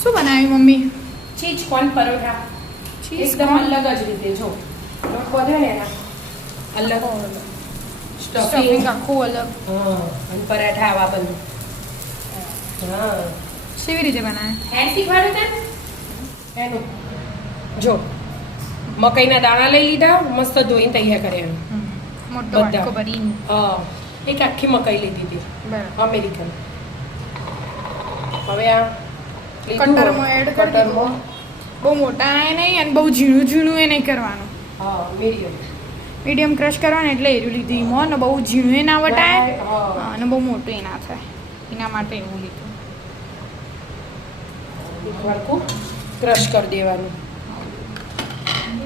શું બનાવ્યું mummy? Cheese corn paratha. એકદમ અલગ જ રીતે જો લોટ બધે ને એના અલગ સ્ટફિંગ આખું અલગ. અને પરાઠા આવા બધું. કેવી રીતે બનાવે? હેન્ડ શીખવાડું તને એનું જો મકાઈના દાણા લઈ લીધા, મસ્ત ધોઈને તૈયાર કર્યા. મોટો વાટકો ભરીને. એક આખી મકાઈ લીધી હતી અમેરિકન. હવે આ કટરમાં એડ કરી દીધું. બહુ મોટા એ નહીં અને બહુ ઝીણું ઝીણું એ નહીં કરવાનું. મીડિયમ ક્રશ કરવાનું એટલે એરું લીધું એમાં ને બહુ ઝીણું એ ના વટાય અને બહુ મોટું એ ના થાય એના માટે એવું લીધું. હલકું ક્રશ કરી દેવાનું,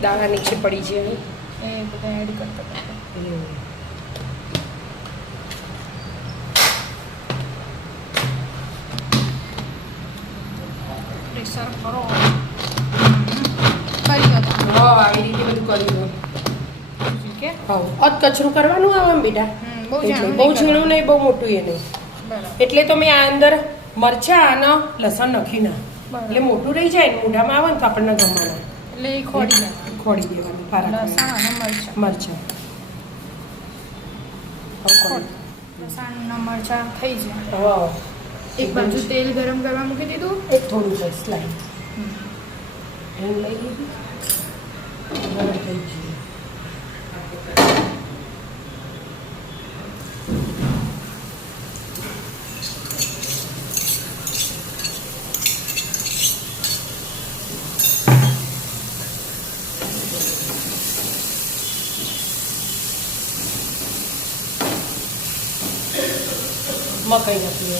દાણા નીચે પડી જાય એ બધા એડ કરતા પ્રેશર કરો કરી દો. આવી રીતે બધું કરી દો. કચરું કરવાનું આવે બેટા, બહુ ઝીણું નહીં બહુ મોટું એ નહીં. એટલે તો મેં આ અંદર મરચા અને લસણ નાખી ના, એટલે મોટું રહી જાય ને મોઢામાં આવે ને તો આપણને ગમવાનું. એટલે ખોડી દેવાનું લસણ અને મરચા લસણ અને મરચા થઈ જાય. એક બાજુ તેલ ગરમ કરવા મૂકી દીધું, એક થોડું બસ સ્લાઈડ લઈ લીધું, ગરમ થઈ ગયું. મકાઈ નાખી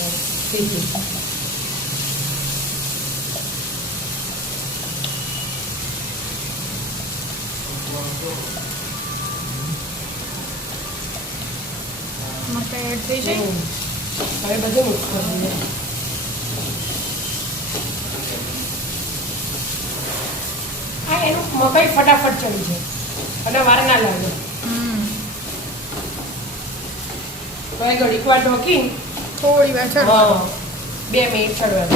સીધી. મકાઈ એડ થઈ જાય. હવે બધું મિક્સ કરી દઈએ. આ એનું મકાઈ ફટાફટ ચડી જાય અને વાર ના લાગે. હવે ઘડીક વાર ઢોકી થોડી વાર ચડવા 2 મિનિટ ચડવા દે.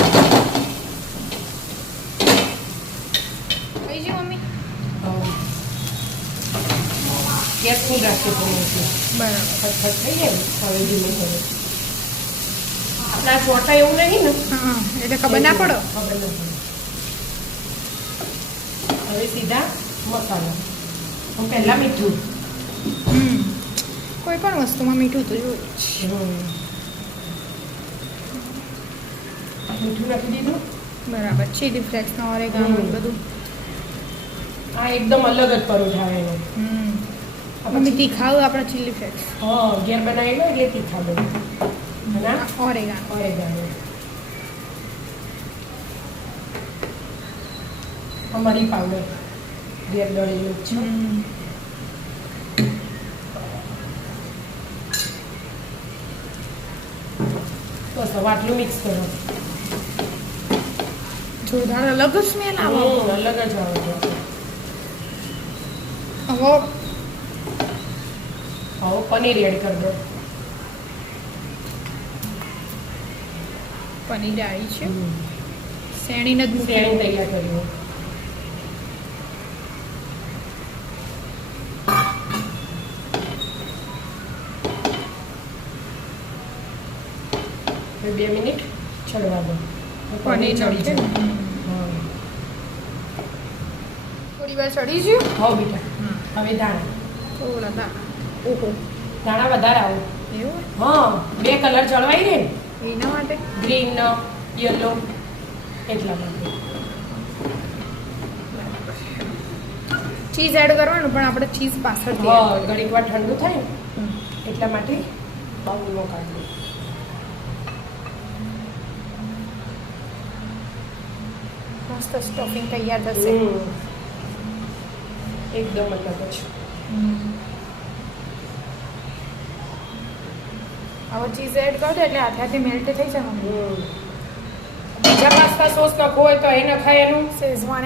થઈ ગઈ મમ્મી? ગેસ નહીં રાખી પડે. બરાબર ફટફટ થઈ જાય ને હવે ધીમે ધીમે. આપણા ચોટા એવું નહીં ને એટલે ખબર ના પડે. ખબર ના પડે. હવે સીધા મસાલા. પહેલાં મીઠું. કોઈ પણ વસ્તુમાં મીઠું તો જોઈએ. મીઠું નાખી દીધું. બરાબર. ચીલી ફ્લેક્સ નો ઓરેગાનો બધું. આ એકદમ અલગ જ પરોઠા આવે એનો. મમ્મી તીખાવ આપણે ચીલી ફ્લેક્સ. ઘેર બનાવેલો એટલે તીખા બધું. અને ઓરેગાનો. મરી પાવડર ઘેર દળેલું છે. બસ હવે આટલું મિક્સ કરો. જોરદાર અલગ જ સ્મેલ આવે. અલગ જ આવે છે. હવે પનીર એડ કરી દો. પનીર આવી છે. શેણીને જ શેણી તૈયાર કર્યું. હવે 2 મિનિટ ચડવા દો. પનીર ચડી છે. થોડી વાર ચડી ગયું. બેટા હવે દાણા. થોડા દાણા. ઓહો દાણા વધારે આવો. એવું? 2 કલર ચડવાઈ ને એના માટે ગ્રીન યલો એટલા માટે. ચીઝ એડ કરવાનું પણ આપણે ચીઝ પાછળથી ઘડીક વાર ઠંડુ થાય ને એટલા માટે બાઉલમાં કાઢવું. મસ્ત સ્ટફિંગ તૈયાર થશે. એકદમ અલગ જ. હવે ચીઝ એડ કરો એટલે હાથે મેલ્ટ થઈ જાય. બીજા પાસ્તા સોસ નખવો હોય તો એ નખાય, એનું શેઝવાન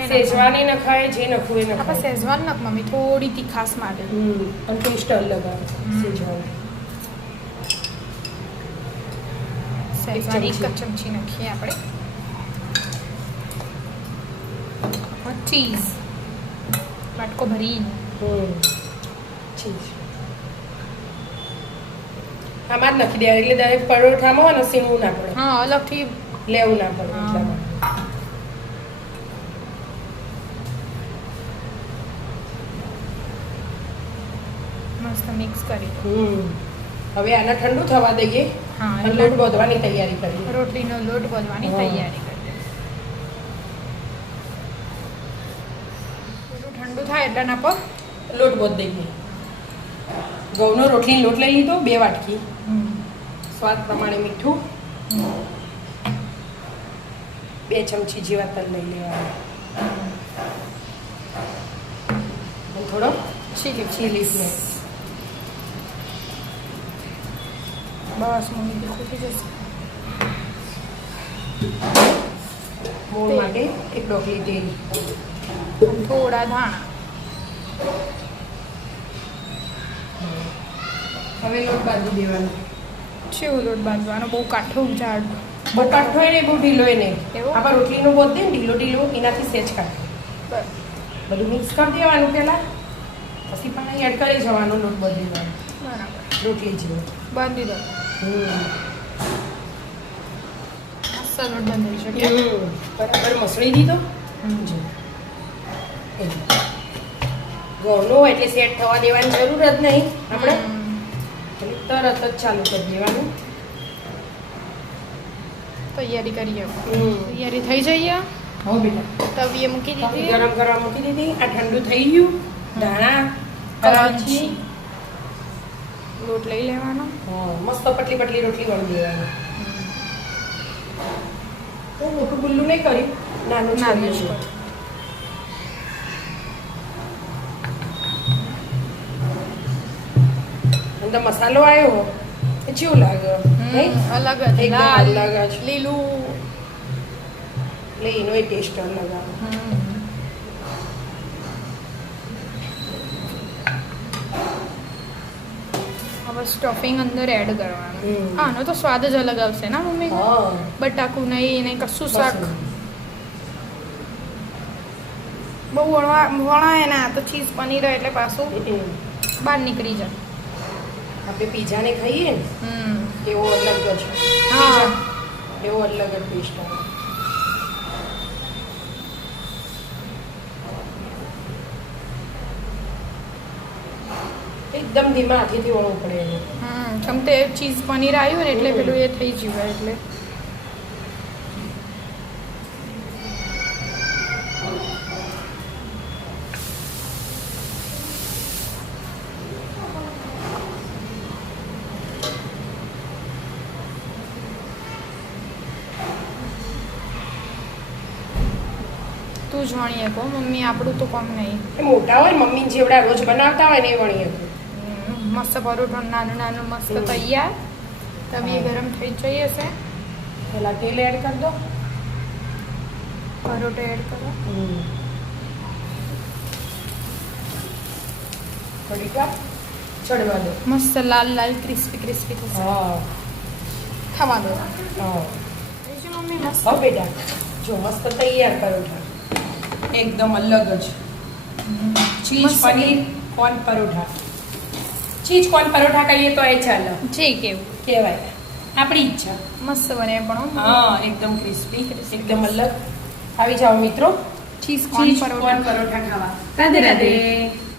નખાય, જે નખવું એ નખાય. આપણે શેઝવાન નખ મમ્મી થોડી તીખાસ માટે. અને ટેસ્ટ અલગ આવે શેઝવાન. શેઝવાન એક ચમચી નાખીએ આપણે. ચીઝ વાટકો ભરીને ચીઝ આમાં જ નાખી દેવા એટલે દરેક પરોઠામાં હોય ને સીમવું ના પડે હા અલગથી લેવું ના પડે હા. એટલા માટે. મસ્ત મિક્સ કરી દો. હવે આને ઠંડુ થવા દઈએ હા અને એટલે લોટ બાંધવાની તૈયારી કરીએ રોટલીનો લોટ બાંધવાની હા. તૈયારી કરી દે. થોડું ઠંડુ થાય એટલે ના પર લોટ બાંધ દઈએ ઘઉંનો રોટલી લોટ લઈ લીધો 2 વાટકી સ્વાદ પ્રમાણે મીઠું 2 ચમચી જેવા તલ લઈ લેવાના અને થોડો ચીલી ફ્લેક્સ બસ મમ્મી તો ખૂટી જશે. મોણ માટે 1 ડોકલી તેલ અને થોડા ધાણા. હવે લોટ બાંધી દેવાનો કેવો લોટ બાંધવાનો? બહુ કાઠો જાડ. બહુ કાઠો હોય ને બહુ ઢીલો હોય નહીં એવું? આપણે રોટલીનો બોધ દે ને ઢીલો ઢીલો એનાથી સેજ કાઢો બસ બધું મિક્સ કરી દેવાનું પહેલા પછી પણ એડ કરી જવાનો લોટ બધી વાર બરાબર રોટલી જેવો બાંધી દો. મસ્ત લોટ બાંધી શકે. બરાબર મસળી દીધો જો ઘઉંનો હોય એટલે સેટ થવા દેવાની જરૂર જ નહીં આપણે એટલે તરત જ ચાલુ કરી દેવાનું તૈયારી કરીએ. તૈયારી થઈ જઈએ. હો બેટા તવીએ મૂકી દીધી. ગરમ કરવા મૂકી દીધી આ ઠંડુ થઈ ગયું ધાણા કરાચી લોટ લઈ લેવાનો. મસ્ત પતલી પતલી રોટલી વળી દેવાની બહુ મોટું ગુલ્લું નહીં કર્યું નાનું નાનું જ નાનું કર. અંદર મસાલો આવ્યો એ કેવું લાગે નહીં અલગ જ એકદમ લાલ અલગ જ. લીલું. એટલે એનો એ ટેસ્ટ અલગ આવે હવે સ્ટફિંગ અંદર એડ કરવાનું. હમ. આનો તો સ્વાદ જ અલગ આવશે ને મમ્મી? હા બટાકું નહીં નહીં કશું શાક બસ. બહુ વણાય ને આ તો ચીઝ પનીર એટલે પાછું બહાર નીકળી જાય. આપણે પીઝાને ખાઈએ ને એવો અલગ જ હા એવો અલગ જ ટેસ્ટ આવે એકદમ ધીમા હાથેથી વળવું પડે એને કેમ તે ચીઝ પનીર આવ્યું ને એટલે પેલું એ થઈ ગયું એટલે તું જ વણીએ કહો મમ્મી આપણું તો કોમ નહીં. એ મોટા હોય મમ્મી જેવડા રોજ બનાવતા હોય ને એ વણી હતું મસ્ત પરોઠો નાનું નાનું મસ્ત તૈયાર. તવી ગરમ થઈ જઈ હશે. પેલા તેલ એડ કરી દો પરોઠો એડ કરો. થોડીક વાર ચડવા દો મસ્ત લાલ લાલ ક્રિસ્પી ક્રિસ્પી થશે. હા ખાવા દો. હા મમ્મી મસ્ત. હવે બેટા જો મસ્ત તૈયાર પરોઠા એકદમ અલગ જ ચીઝ મસ્ત. Paneer corn paratha cheese corn paratha કહીએ તો એ ચાલે જે કેવું કહેવાય આપણી ઈચ્છા મસ્ત બને પણ હો. હા એકદમ ક્રિસ્પી એકદમ અલગ આવી જાઓ મિત્રો cheese cheese corn corn paratha paratha ખાવા રાધે રાધે